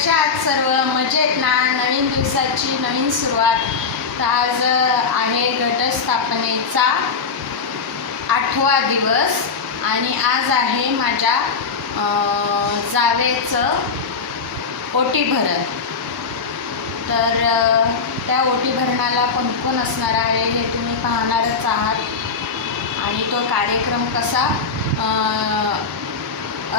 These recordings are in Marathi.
कशा आहात सर्व मजेत ना नवीन दिवसाची नवीन सुरुवात. आज आहे घटस्थापनेचा आठवा दिवस आणि आज आहे माझ्या जावेचं ओटी भरण. तर त्या ओटी भरणाला कोण कोण असणार आहे हे तुम्ही पाहणारच आहात. आणि तो कार्यक्रम कसा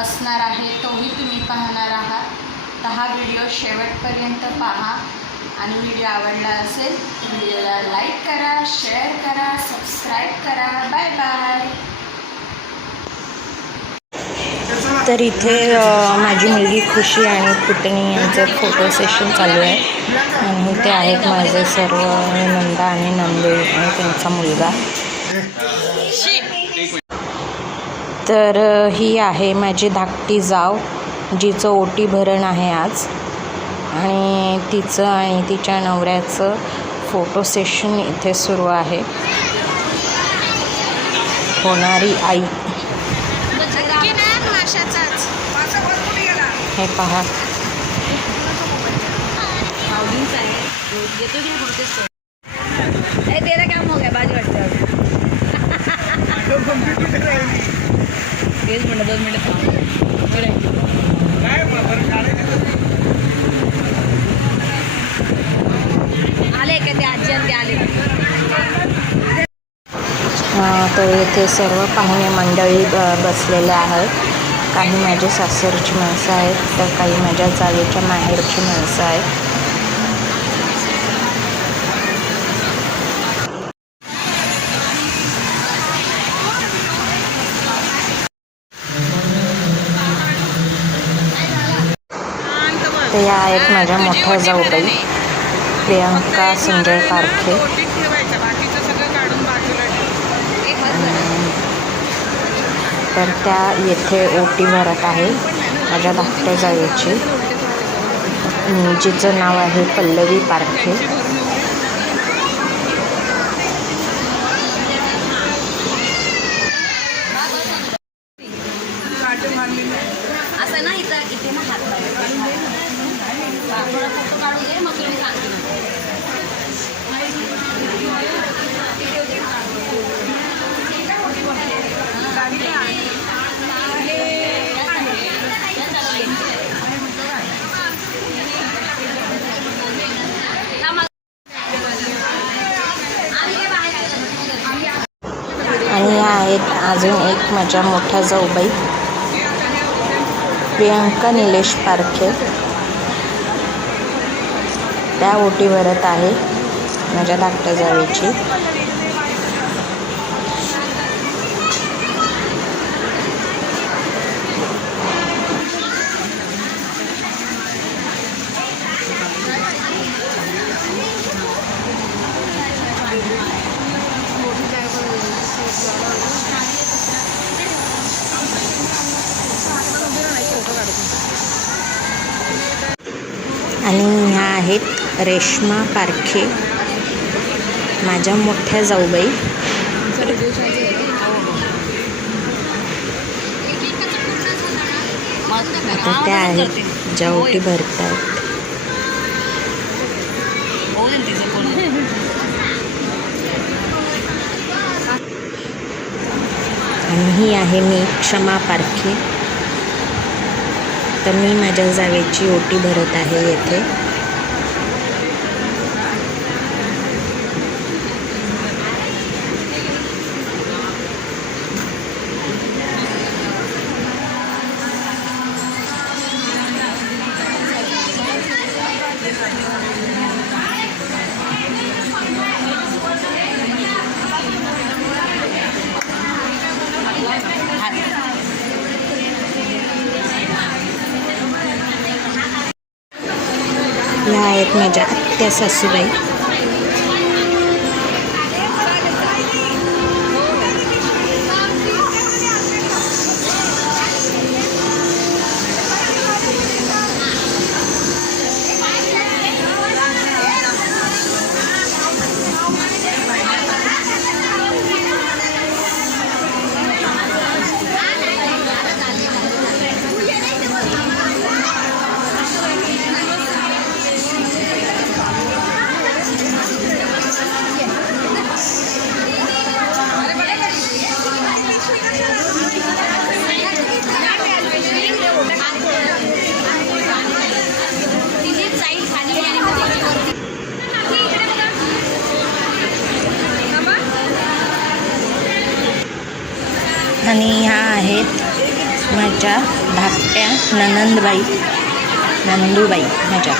असणार आहे तोही तुम्ही पाहणार आहात. तर हा व्हिडिओ शेवटपर्यंत पहा. आणि व्हिडिओ आवडला असेल तर व्हिडिओला लाईक करा शेअर करा सबस्क्राईब करा. बाय बाय तर इथे माझी मुलगी खुशी आणि पुतणी यांचं फोटो सेशन चालू आहे. आणि ते आहेत माझे सर्व नंदा आणि नंदू आणि त्यांचा मुलगा. तर ही आहे माझी धाकटी जाव. जिचं ओटी भरण आहे आज आणि तिचं आणि तिच्या नवऱ्याचं फोटो सेशन इथे सुरू आहे. होणारी आई. हे पहा. तेरा काम हो गया बाजू तेच म्हणलं दोन मिनिटं आले का ते आजी आणि ते आले अ, तर इथे सर्व पाहुणे मंडळी ब बसलेले आहेत. काही माझ्या सासरची माणसं आहेत तर काही माझ्या जावेच्या माहेरची माणसं आहेत. तर या आहेत माझ्या मोठ्या जाऊबाई. प्रियांका संजय पारखे. तर त्या येथे ओटी भरत आहे माझ्या धाकट्या जावेची जिचं नाव आहे पल्लवी पारखे असं ना इथं इथे ना हात थोडा फोटो काढून दे मग तुम्ही सांगते आणि या आहेत. अजून एक माझ्या मोठ्या जाऊबाई. प्रियांका निलेश पारखे. त्या ओटी भरत आहे. माझ्या धाकट्या जावेची. आणि ह्या आहेत रेश्मा पारखे माझ्या मोठ्या जाऊबाई. आता त्या आहेत ज्या ओटी भरतात आणि ही आहे मी क्षमा पारखे. तर मी माझ्या जागेची ओटी भरत आहे येथे. ह्या आहेत माझ्या आत्या सासूबाई. माझ्या धाकट्या ननंदबाई नंदूबाई माझ्या.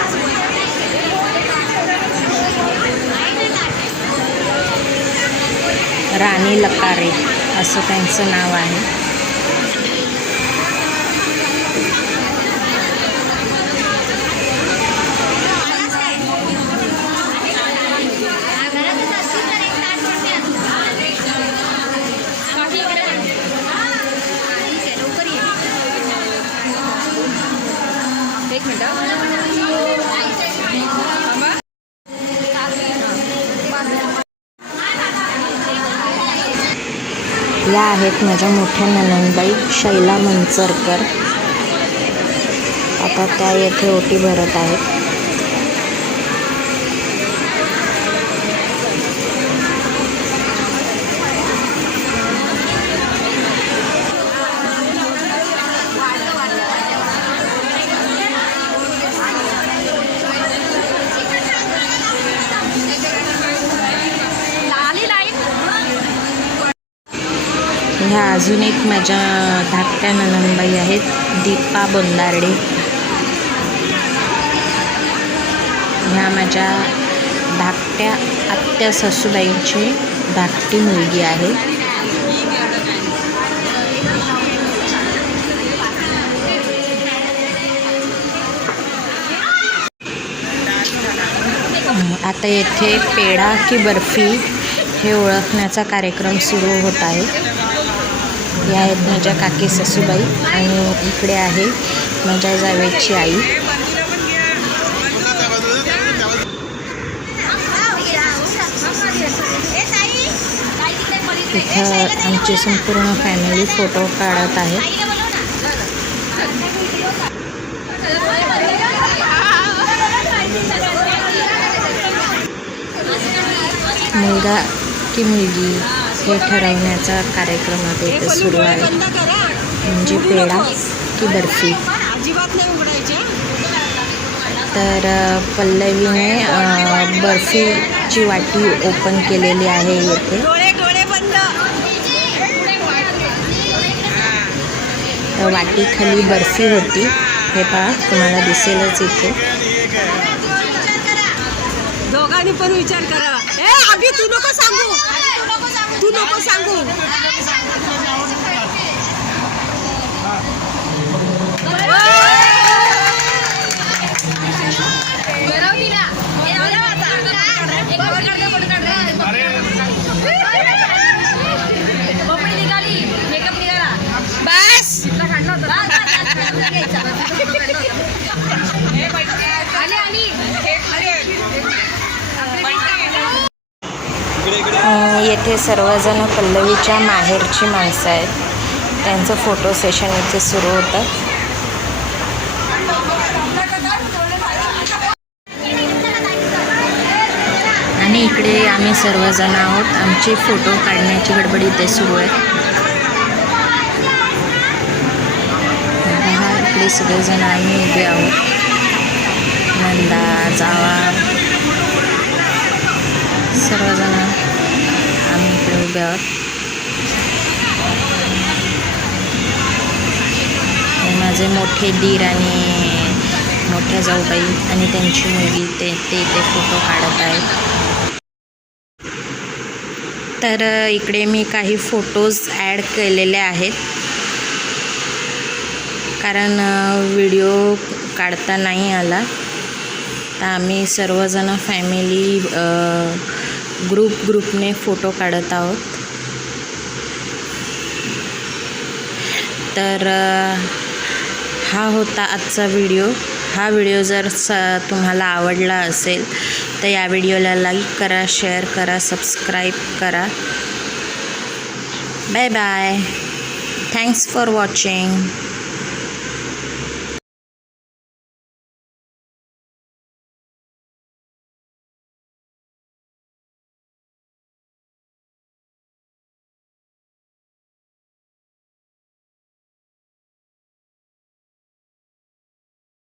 राणी लकारे असं त्यांचं नाव आहे. या आहेत माझ्या मोठ्या ननंदबाई शैला मंचरकर. आता त्या येथे ओटी भरत आहेत. अजून एक माझ्या धाकट्या ननंदबाई आहेत दीपा बोंदार्डे. ह्या माझ्या धाकट्या आत्या सासूबाईंची धाकटी मुलगी आहे. आता येथे पेढा की बर्फी हे ओळखण्याचा कार्यक्रम सुरू होत आहे. या आहेत माझ्या काकी ससूबाई आणि इकडे आहे माझ्या जावेची आई. इथं आमची संपूर्ण फॅमिली फोटो काढत आहे. मुलगा की मुलगी. हे ठरवण्याचा कार्यक्रम आता इथे सुरू आहे. म्हणजे पेढा की बर्फी. तर पल्लवीने बर्फीची वाटी ओपन केलेली आहे येथे. तर वाटीखाली बर्फी होती. हे पहा तुम्हाला दिसेलच इथे. दोघांनी पण विचार करा. ए अभि तू नको सांगू तू नको सांगू बस इथे सर्वजण पल्लवीच्या माहेरची माणसं आहेत. त्यांचं फोटो सेशन इथे सुरू होतं. आणि इकडे आम्ही सर्वजण आहोत. आमची फोटो काढण्याची गडबड इथे सुरू आहे. पहा, इकडे सगळेजण आम्ही उभे आहोत. नंदा जावा. सर्वजण आम्ही इकडे उभे आहोत माझे मोठे दीर आणि मोठ्या जाऊबाई आणि त्यांची मुलगी ते ते इथे फोटो काढत आहेत. तर इकडे मी काही फोटोज ॲड केलेले आहेत. कारण व्हिडिओ काढता नाही आला. तर आम्ही सर्वजण फॅमिली ग्रुप ग्रुपने फोटो काढत आहोत. तर हा होता आजचा व्हिडिओ. हा व्हिडिओ जर स तुम्हाला आवडला असेल तर या व्हिडिओला लाईक करा शेअर करा सबस्क्राईब करा. Bye bye. Thanks for watching.